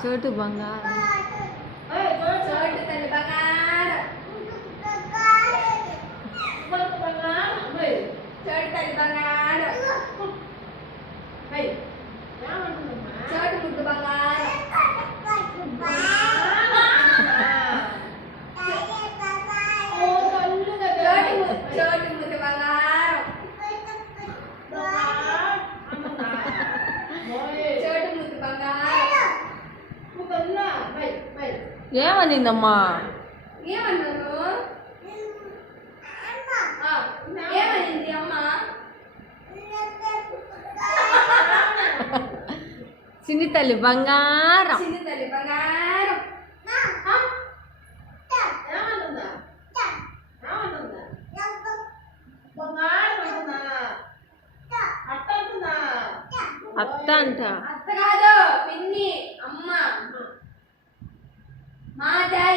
చోటు బంగారం. చోటు తల్లి బంగారం. చోటు తల్లి బంగారం. చోటు ముద్దు బంగారం. చోటు ముద్దు బంగారం. చోటు ముద్దు బంగారం. ఏమనిందమ్మా? ఏమన్నాను? ఏమనింది అమ్మ? చిన్ని తల్లి బంగారం. చిన్ని తల్లి బంగారం. అత్త అంట. అత్త కాదు పిన్ని, అమ్మ. మా డాడీ